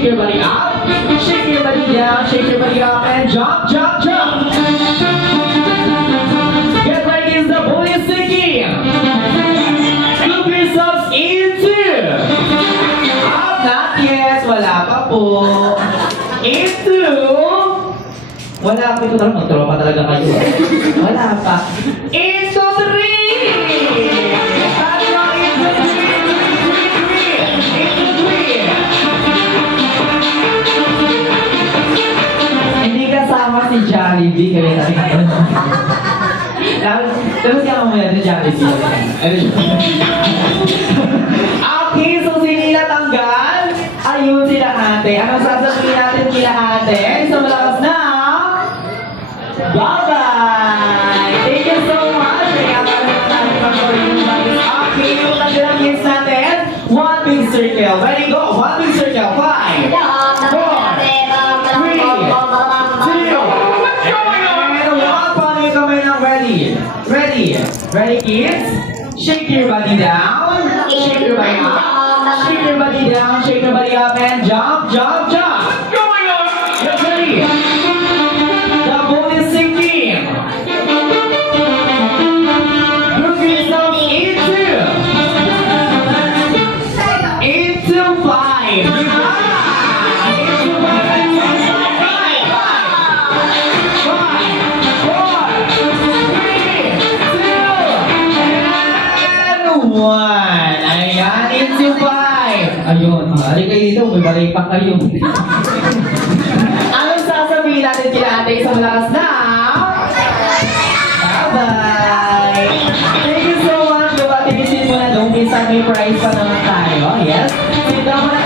Shake your body up. Shake your body down. Shake your body up and jump, jump, jump. Get ready, is the booty sinking. Loop yourselves into. Up, not yet. Wala pa po. Into. Wala pa ito talaga. Magtropa talaga kayo. Wala pa. Into 3. Si Jollibee kaya sabi ko. Tapos kaya mo yan si Jollibee. Okay, so sino natanggal? Ayun sila ate. Anong sasabihin natin kila ate? So malakas na. Bye-bye! Thank you so much. Kaya maraming natin pag-order yung bagay. Okay, yung nagdalang hits natin. One big circle. Ready, go. One big circle. 5, 4, 3, Ready, kids? Shake your body down. Shake your body up. Shake your body down. Shake your body up and jump, jump, jump. What's going on? Get ready. The boat is sinking. Look yourself into 5. One. Ayan, into 5. Ayun. Halika kayo dito, may balay pa kayo. Anong sasabihin natin kila ate sa malakas na? Bye-bye! Thank you so much. Diba, tinisin mo na doon. Minsan may prize pa naman tayo. Yes? Sino mo na